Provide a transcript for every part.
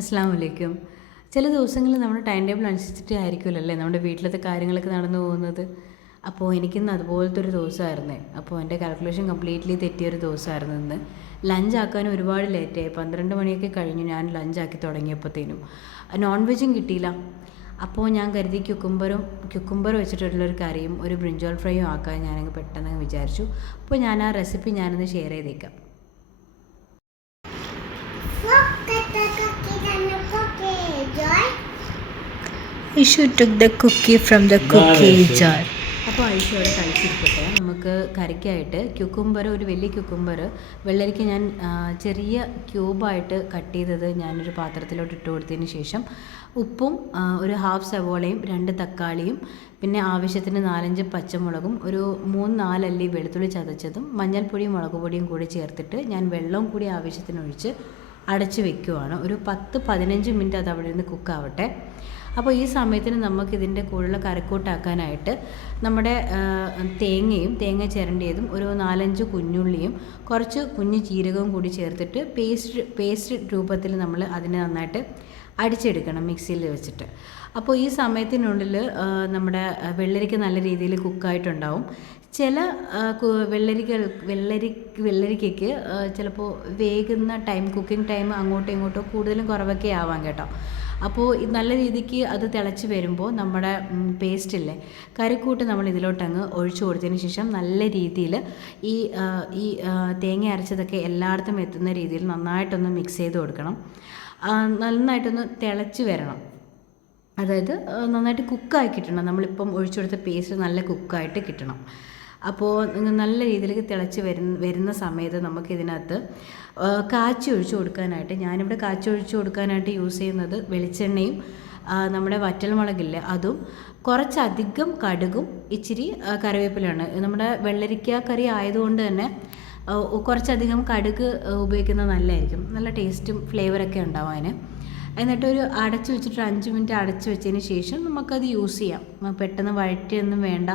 അസ്സലാമു അലൈക്കും. ചില ദിവസങ്ങളിൽ നമ്മുടെ ടൈം ടേബിൾ അനുസരിച്ചിട്ട് ആയിരിക്കുമല്ലോ നമ്മുടെ വീട്ടിലത്തെ കാര്യങ്ങളൊക്കെ നടന്നു പോകുന്നത്. അപ്പോൾ എനിക്കിന്ന് അതുപോലത്തെ ഒരു ദിവസമായിരുന്നേ. അപ്പോൾ എൻ്റെ കാൽക്കുലേഷൻ കംപ്ലീറ്റ്ലി തെറ്റിയൊരു ദിവസമായിരുന്നു ഇന്ന്. ലഞ്ച് ആക്കാനും ഒരുപാട് ലേറ്റായി. 12 മണിയൊക്കെ കഴിഞ്ഞു ഞാൻ ലഞ്ചാക്കി തുടങ്ങിയപ്പോഴത്തേനും. നോൺ വെജും കിട്ടിയില്ല. അപ്പോൾ ഞാൻ കരുതി ക്യുക്കുംബർ വെച്ചിട്ടുള്ളൊരു കറിയും ഒരു ബ്രിഞ്ചോൾ ഫ്രൈയും ആക്കാൻ ഞാനങ്ങ് പെട്ടെന്ന് വിചാരിച്ചു. അപ്പോൾ ഞാൻ ആ റെസിപ്പി ഞാനൊന്ന് ഷെയർ ചെയ്തേക്കാം. Ishu took the cookie from the cookie jar. അപ്പോൾ ഐഷു അവിടെ കഴിച്ചിരിക്കട്ടെ. നമുക്ക് കറിക്കായിട്ട് ഒരു വലിയ ക്യുക്കുംബർ വെള്ളരിക്ക ഞാൻ ചെറിയ ക്യൂബായിട്ട് കട്ട് ചെയ്തത് ഞാനൊരു പാത്രത്തിലോട്ട് ഇട്ട് കൊടുത്തതിന് ശേഷം ഉപ്പും ഒരു ഹാഫ് സവോളയും 2 തക്കാളിയും പിന്നെ ആവശ്യത്തിന് 4-5 പച്ചമുളകും ഒരു 3-4 അല്ലി വെളുത്തുള്ളി ചതച്ചതും മഞ്ഞൾപ്പൊടിയും മുളക് പൊടിയും കൂടി ചേർത്തിട്ട് ഞാൻ വെള്ളവും കൂടി ആവശ്യത്തിനൊഴിച്ച് അടച്ച് വെക്കുവാണ്. ഒരു 10-15 മിനിറ്റ് അത് അവിടെ നിന്ന് കുക്കാവട്ടെ. അപ്പോൾ ഈ സമയത്തിന് നമുക്കിതിൻ്റെ കൂടുതൽ കറിക്കൂട്ടാക്കാനായിട്ട് നമ്മുടെ തേങ്ങ ചിരണ്ടിയതും ഒരു 4-5 കുഞ്ഞുള്ളിയും കുറച്ച് കുഞ്ഞു ജീരകവും കൂടി ചേർത്തിട്ട് പേസ്റ്റ് രൂപത്തിൽ നമ്മൾ അതിനെ നന്നായിട്ട് അടിച്ചെടുക്കണം മിക്സിയിൽ വെച്ചിട്ട്. അപ്പോൾ ഈ സമയത്തിനുള്ളിൽ നമ്മുടെ വെള്ളരിക്ക നല്ല രീതിയിൽ കുക്കായിട്ടുണ്ടാവും. ചില വെള്ളരിക്കയ്ക്ക് ചിലപ്പോൾ വേകുന്ന കുക്കിംഗ് ടൈം അങ്ങോട്ടോ ഇങ്ങോട്ടോ കൂടുതലും കുറവൊക്കെ ആവാം കേട്ടോ. അപ്പോൾ നല്ല രീതിക്ക് അത് തിളച്ച് വരുമ്പോൾ നമ്മുടെ പേസ്റ്റില്ലേ കറിക്കൂട്ട് നമ്മൾ ഇതിലോട്ടങ്ങ് ഒഴിച്ചു കൊടുത്തതിന് ശേഷം നല്ല രീതിയിൽ ഈ തേങ്ങ അരച്ചതൊക്കെ എല്ലായിടത്തും എത്തുന്ന രീതിയിൽ നന്നായിട്ടൊന്ന് മിക്സ് ചെയ്ത് കൊടുക്കണം. നന്നായിട്ടൊന്ന് തിളച്ച് വരണം. അതായത് നന്നായിട്ട് കുക്കായി കിട്ടണം. നമ്മളിപ്പം ഒഴിച്ചു കൊടുത്ത പേസ്റ്റ് നല്ല കുക്കായിട്ട് കിട്ടണം. അപ്പോൾ നല്ല രീതിയിലേക്ക് തിളച്ച് വരുന്ന സമയത്ത് നമുക്കിതിനകത്ത് കാച്ചി ഒഴിച്ചു കൊടുക്കാനായിട്ട് ഞാനിവിടെ കാച്ചി ഒഴിച്ചു കൊടുക്കാനായിട്ട് യൂസ് ചെയ്യുന്നത് വെളിച്ചെണ്ണയും നമ്മുടെ വറ്റൽമുളകില്ലേ അതും കുറച്ചധികം കടുകും ഇച്ചിരി കറിവേപ്പിലാണ്. നമ്മുടെ വെള്ളരിക്ക കറി ആയതുകൊണ്ട് തന്നെ കുറച്ചധികം കടുക് ഉപയോഗിക്കുന്നത് നല്ലതായിരിക്കും. നല്ല ടേസ്റ്റും ഫ്ലേവറൊക്കെ ഉണ്ടാവും അതിന്. എന്നിട്ടൊരു അടച്ച് വെച്ചിട്ട് 5 മിനിറ്റ് അടച്ച് വെച്ചതിന് ശേഷം നമുക്കത് യൂസ് ചെയ്യാം. പെട്ടെന്ന് വഴറ്റിയൊന്നും വേണ്ട,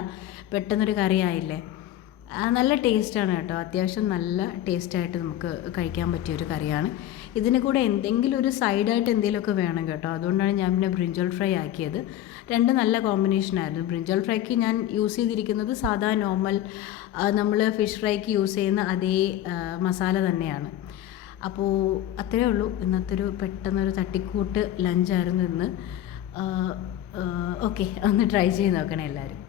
പെട്ടെന്നൊരു കറി ആയില്ലേ. നല്ല ടേസ്റ്റാണ് കേട്ടോ. അത്യാവശ്യം നല്ല ടേസ്റ്റായിട്ട് നമുക്ക് കഴിക്കാൻ പറ്റിയൊരു കറിയാണ്. ഇതിന് കൂടെ എന്തെങ്കിലും ഒരു സൈഡായിട്ട് എന്തെങ്കിലുമൊക്കെ വേണം കേട്ടോ. അതുകൊണ്ടാണ് ഞാൻ പിന്നെ ബ്രിഞ്ചോൾ ഫ്രൈ ആക്കിയത്. 2 നല്ല കോമ്പിനേഷനായിരുന്നു. ബ്രിഞ്ചോൾ ഫ്രൈക്ക് ഞാൻ യൂസ് ചെയ്തിരിക്കുന്നത് സാധാ നോർമൽ നമ്മൾ ഫിഷ് ഫ്രൈക്ക് യൂസ് ചെയ്യുന്ന അതേ മസാല തന്നെയാണ്. അപ്പോൾ അത്രയേ ഉള്ളൂ. ഇന്നത്തെ പെട്ടെന്നൊരു തട്ടിക്കൂട്ട് ലഞ്ചായിരുന്നു ഇന്ന്. ഓക്കെ, ഒന്ന് ട്രൈ ചെയ്ത് നോക്കണേ എല്ലാവരും.